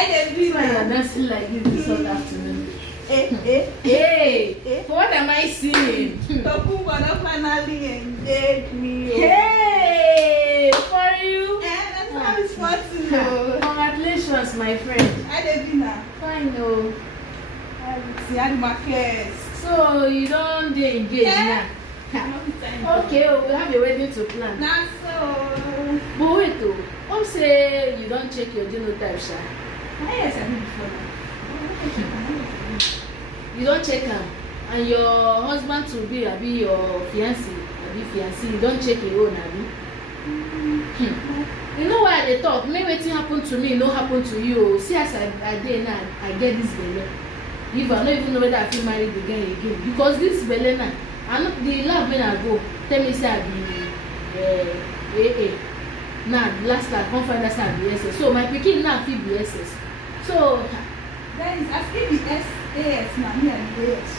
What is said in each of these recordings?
You're dancing like you this afternoon. Hey, what am I seeing? Tokumbo finally engaged me. Hey, for you. That's how it's supposed to know. Congratulations, my friend. Hi, Devina. Fine, though. See, I had my class. So you don't get engaged now? Okay, we have a wedding to plan. Not so. But wait, though. Who say you don't check your genotype, Sha? Yes, I did before. You don't check am, and your husband to be abi your fiancé, you don't check your own, abi? You know why they talk? Make wetin happen to me no happen to you. See as I dey now, I get this belle. If I no even know whether I fit marry the girl again, because this belle now, I no the lab when I go tell me say I be AA. Now last time I come find out say I be SS. So my pikin now fit be SS. So that is asking the SAS now, me and the AS.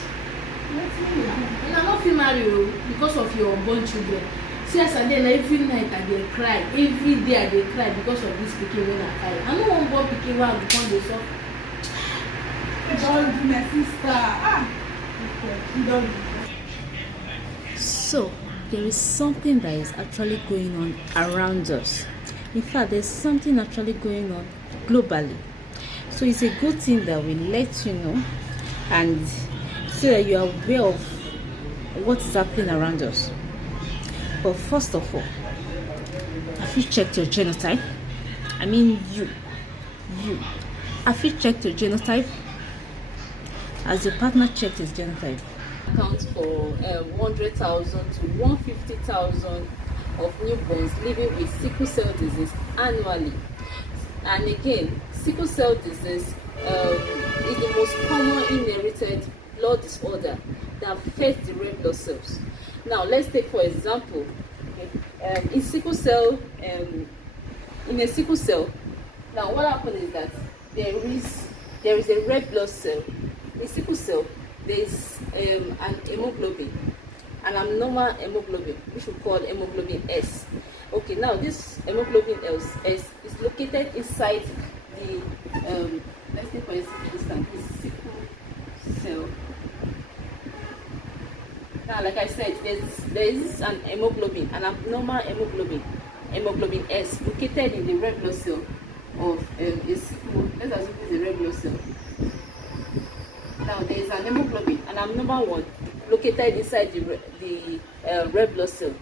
Let's see. And I no fit marry you because of your unborn children. See as I dey na every night I dey cry, every day I dey cry because of this pikin wey I carry. I no wan born pikin wey I go come dey suffer. Don't my sister. So there is something that is actually going on around us. In fact, there's something actually going on globally. So it's a good thing that we let you know, and so that you are aware of what is happening around us. But first of all, have you checked your genotype? I mean you. Have you checked your genotype? Has your partner checked his genotype? Accounts for 100,000 to 150,000 of newborns living with sickle cell disease annually. And again, sickle cell disease is the most common inherited blood disorder that affects the red blood cells. Now, let's take for example, in a sickle cell. Now, what happens is that there is a red blood cell. In sickle cell, there is an hemoglobin, an abnormal hemoglobin, which we call hemoglobin S. Okay, now this hemoglobin S is located inside the let's take for instance this sickle cell. Now, like I said, there is an hemoglobin, an abnormal hemoglobin S, located in the red blood cell of a sickle. Let's assume it's a red blood cell. Now, there is an hemoglobin, an abnormal one, located inside the red blood cell.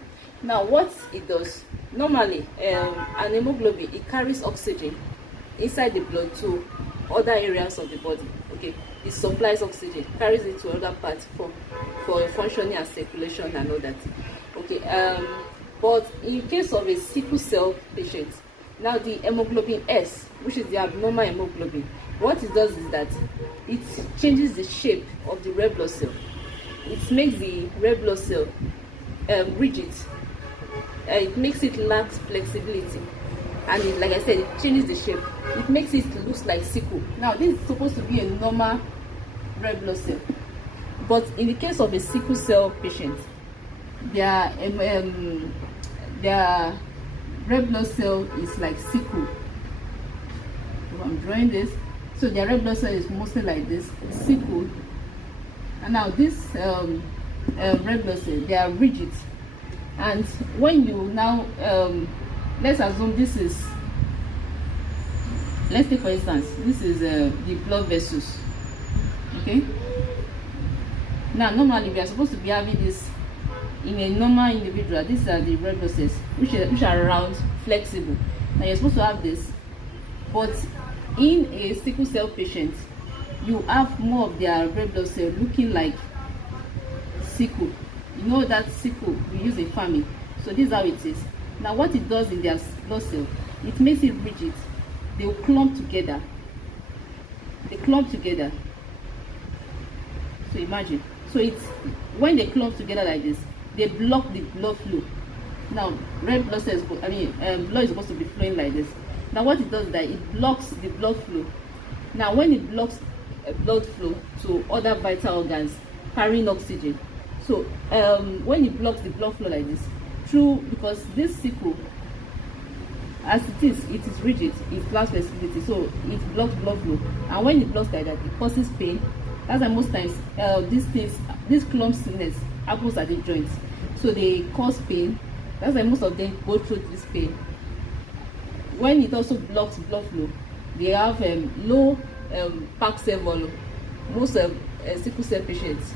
Now, what it does, normally, an hemoglobin, it carries oxygen inside the blood to other areas of the body. Okay, it supplies oxygen, carries it to other parts for functioning and circulation and all that. Okay, but in case of a sickle cell patient, now the hemoglobin S, which is the abnormal hemoglobin, what it does is that it changes the shape of the red blood cell. It makes the red blood cell rigid. It makes it lack flexibility, and it, like I said, it changes the shape. It makes it look like sickle. Now, this is supposed to be a normal red blood cell, but in the case of a sickle cell patient, their red blood cell is like sickle. So I'm drawing this. So their red blood cell is mostly like this, sickle. And now this red blood cell, they are rigid. And when you now, let's assume this is, let's take for instance, this is the blood vessels. Okay. Now normally we are supposed to be having this in a normal individual. These are the red blood cells, which are round, flexible. Now you're supposed to have this, but in a sickle cell patient, you have more of their red blood cell looking like sickle. You know that sickle we use in farming. So this is how it is. Now what it does in their blood cell, it makes it rigid. They will clump together. They clump together. So imagine. So it's when they clump together like this, they block the blood flow. Now red blood cells, blood is supposed to be flowing like this. Now what it does is that it blocks the blood flow. Now when it blocks blood flow to other vital organs carrying oxygen, so when it blocks the blood flow like this, because this sickle as it is rigid, it lacks flexibility, so it blocks blood flow. And when it blocks like that, it causes pain. That's why most times this clumsiness happens at the joints, so they cause pain. That's why most of them go through this pain. When it also blocks blood flow, they have low pack cell volume. Most sickle cell patients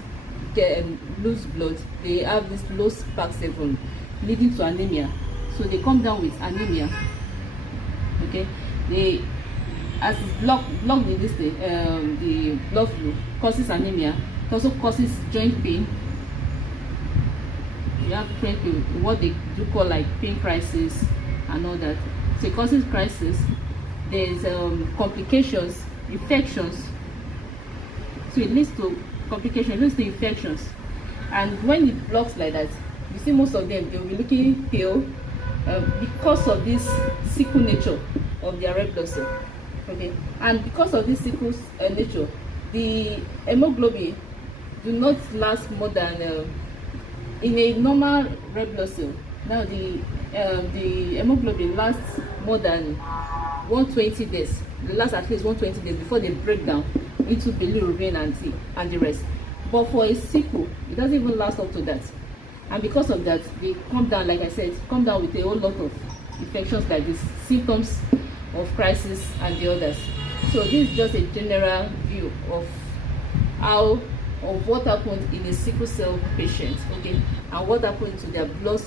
lose blood. They have this low pack cell volume, leading to anemia. So they come down with anemia. Okay, as it's blocked with this the blood flow causes anemia. It also causes joint pain. You have joint pain, what they do call like pain crisis and all that. So it causes crisis. There's complications, infections. So it leads to complications, it leads to infections. And when it blocks like that, you see most of them, they'll be looking pale because of this sickle nature of their red blood cell. Okay, and because of this sickle nature, the hemoglobin do not last more than in a normal red blood cell. Now the hemoglobin lasts more than 120 days. They last at least 120 days before they break down into bilirubin and the rest. But for a sickle, it doesn't even last up to that. And because of that, they come down, like I said, come down with a whole lot of infections like this, symptoms of crisis and the others. So this is just a general view of what happened in a sickle cell patient, okay, and what happened to their blood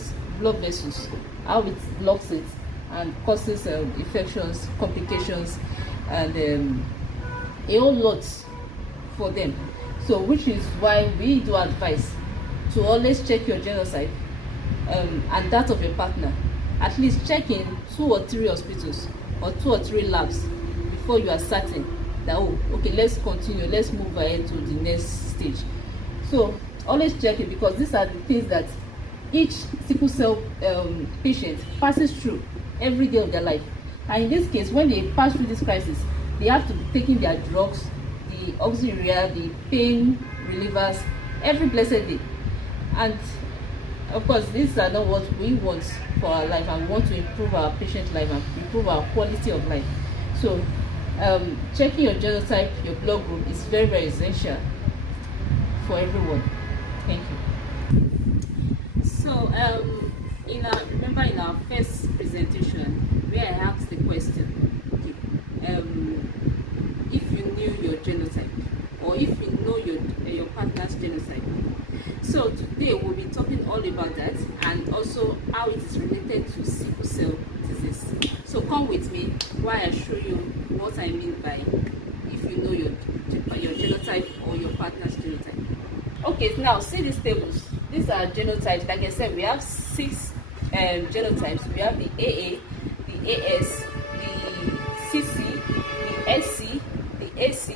vessels, how it blocks it and causes infections, complications, and a whole lot for them. So which is why we do advise to always check your genotype and that of your partner. At least check in 2 or 3 hospitals or 2 or 3 labs before you are certain that, oh, okay, let's continue, let's move ahead to the next stage. So always check it, because these are the things that each sickle cell patient passes through every day of their life. And in this case, when they pass through this crisis, they have to be taking their drugs, the oxyurea, the pain relievers, every blessed day. And of course, these are not what we want for our life, and we want to improve our patient life and improve our quality of life. So checking your genotype, your blood group is very, very essential for everyone. Thank you. So remember in our first presentation where I asked the question, okay, if you knew your genotype, or if you know your partner's genotype. So today we'll be talking all about that, and also how it is related to sickle cell disease. So come with me while I show you what I mean by if you know your genotype or your partner's genotype. Okay, now see these tables. These are genotypes. Like I said, we have 6 genotypes. We have the AA, the AS, the CC, the SC, the AC,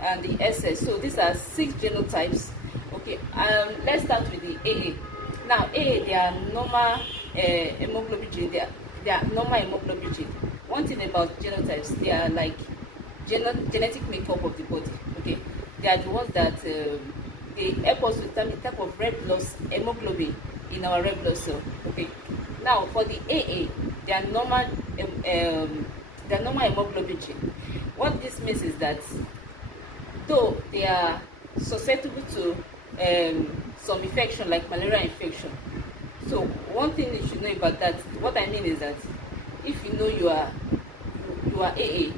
and the SS. So these are 6 genotypes. Okay, let's start with the AA. Now AA, they are normal hemoglobin gene. They are normal hemoglobin gene. One thing about genotypes, they are like genetic makeup of the body. Okay, they are the ones that they help us to determine the type of red blood hemoglobin in our red blood cell. Okay, now for the AA, they are normal hemoglobin gene. What this means is that though they are susceptible to some infection like malaria infection. So one thing you should know about that, what I mean is that if you know you are AA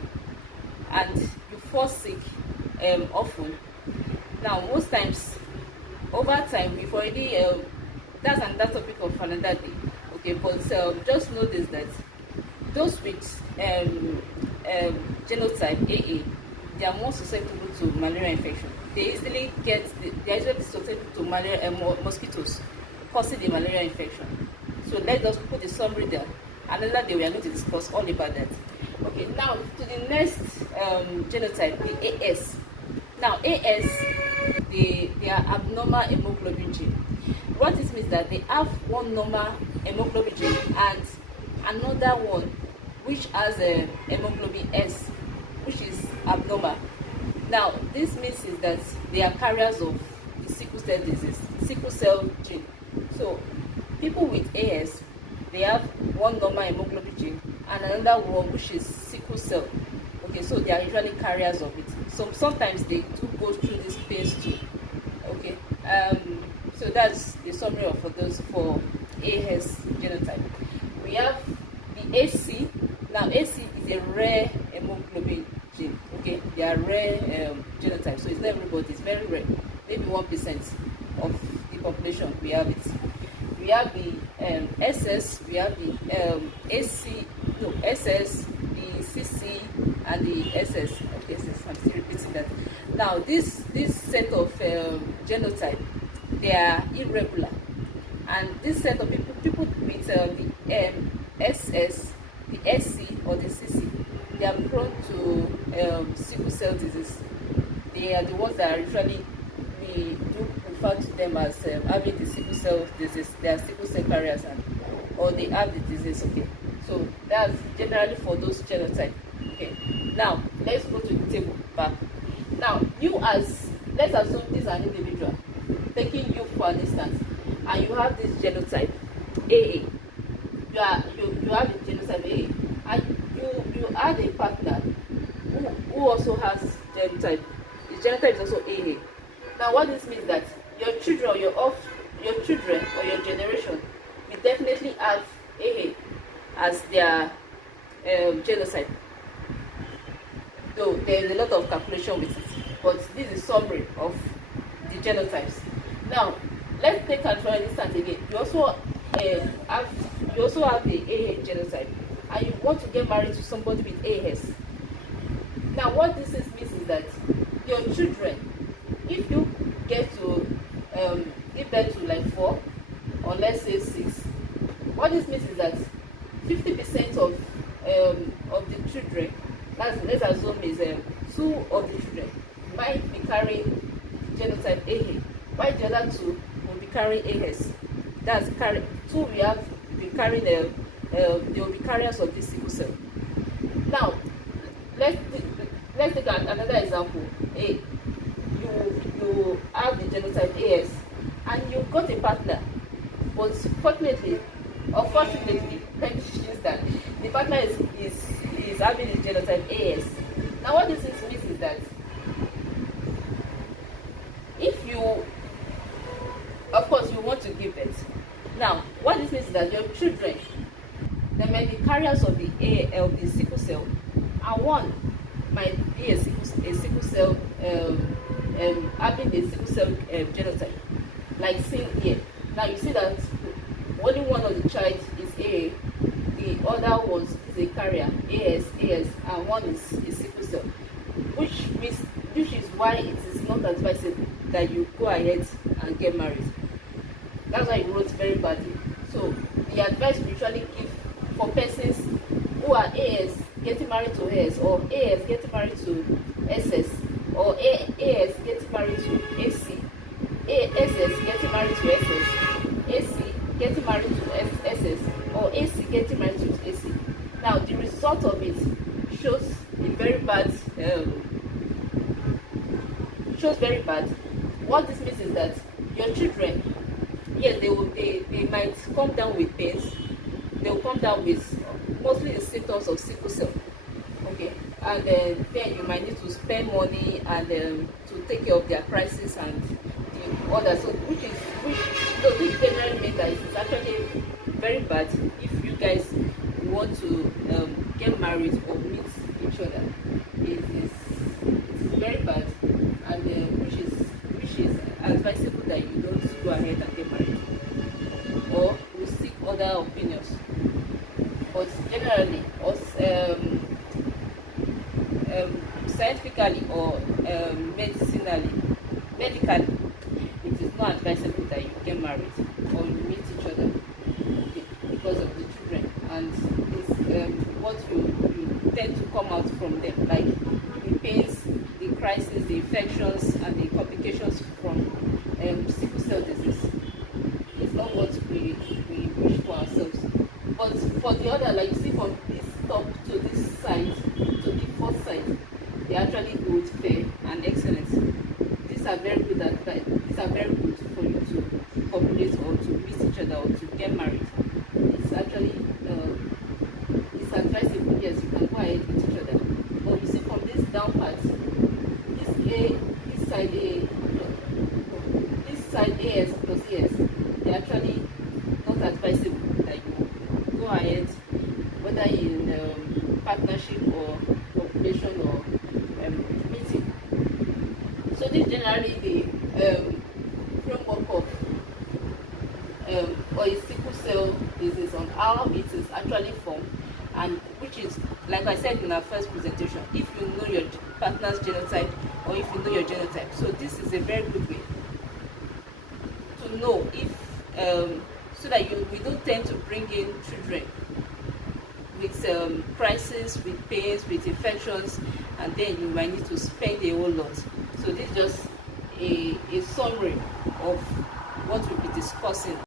and you fall sick often, now most times over time we've already that's another topic of another day. Okay, but just know this, that those with genotype AA, they are more susceptible to malaria infection. They are usually susceptible to malaria mosquitoes causing the malaria infection. So let us put the summary there. Another day we are going to discuss all about that. Okay, now to the next genotype, the AS. Now AS, they are abnormal hemoglobin gene. What this means that they have one normal hemoglobin gene and another one which has a hemoglobin S, which is abnormal. Now this means is that they are carriers of the sickle cell disease, sickle cell gene. So people with AS, they have one normal hemoglobin gene and another one which is sickle cell. Okay, so they are usually carriers of it. So sometimes they do go through this phase too. Okay, so that's the summary of for those for AS genotype. We have the AC. Now AC is a rare hemoglobin gene. Okay, they are rare genotype, so it's not everybody. It's very rare. Maybe 1% of the population we have it. We have the SS, we have the SS, the CC, and the SS. Okay, SS, I'm still repeating that. Now, this set of genotype, they are irregular, and this set of people with the SS, the SC, or the CC, they are prone to sickle cell disease. They are the ones that are usually we do refer to them as having the sickle cell disease. They are sickle cell carriers, or they have the disease. Okay, so that's generally for those genotype. Okay, now let's go to the table back. Now let's assume this is an individual, taking you for an instance, and you have this genotype AA. You have the genotype AA, and you have a partner who also has genotype. The genotype is also AA. Now, what this means that your children or your children or your generation will definitely have AA as their genotype. Though there is a lot of calculation with it, but this is summary of the genotypes. Now, let's take an instance again. You also have the AA genotype, and you want to get married to somebody with AS. Now, what this means is that your children, if you get to give birth to like 4 or let's say 6, what this means is that 50% of the children, let's assume is 2 of the children might be carrying genotype AA, while the other 2 will be carrying AS. That's 2 we have be carrying they will be carriers of this sickle cell. Now, let's take another example. You have the genotype AS, and you got a partner, but fortunately or fortunately, let me use that, the partner is having the genotype AS. Now, what this means is that if you, of course, you want to give birth. Now, what this means is that your children, they may be carriers of the sickle cell, and one might be a sickle cell having the sickle cell genotype, like seen here. Now you see that only one of the child is AA, the other one is a carrier, AS, and one is sickle cell, which is why it is not advisable that you go ahead and get married. That's why he wrote very badly. So the advice we usually give for persons who are AS getting married to AS, or AS getting married to SS, or AS getting married to AC, SS getting married to SS, AC getting married to SS, or AC getting married to AC. Now the result of it shows very bad. What this means is that your children, yes, they might come down with pains. They will come down with mostly the symptoms of sickle cell. Okay, and then you might need to spend money and to take care of their crisis and the others. So this generally means that it's actually very bad if you guys want to get married or meet each other. It's very bad, and which is advisable that you don't go ahead and get married, or you seek other opinions. But generally, scientifically or medically, it is not advisable that you get married or you meet each other, okay, because of the children, and it's what you tend to come out from them, like the pains, the crisis, the infections, and the complications from sickle cell disease. It's not what we wish for ourselves. But for the other, like you see from this top to this side, to the fourth side, they actually good, fair, and excellent. These are very good advice. These are very good for you to cooperate or to meet each other or to get married. It's actually it's advisable ahead with each other. But you see from this down part, this side AS plus AS, they're actually not advisable that you go ahead, whether in partnership or population or meeting. So this generally the framework of or a sickle cell disease on how it is actually formed, and which is, like I said in our first presentation, if you know your partner's genotype or if you know your genotype. So this is a very good way to know if so that we don't tend to bring in children with crisis, with pains, with infections, and then you might need to spend a whole lot. So this is just a summary of what we'll be discussing.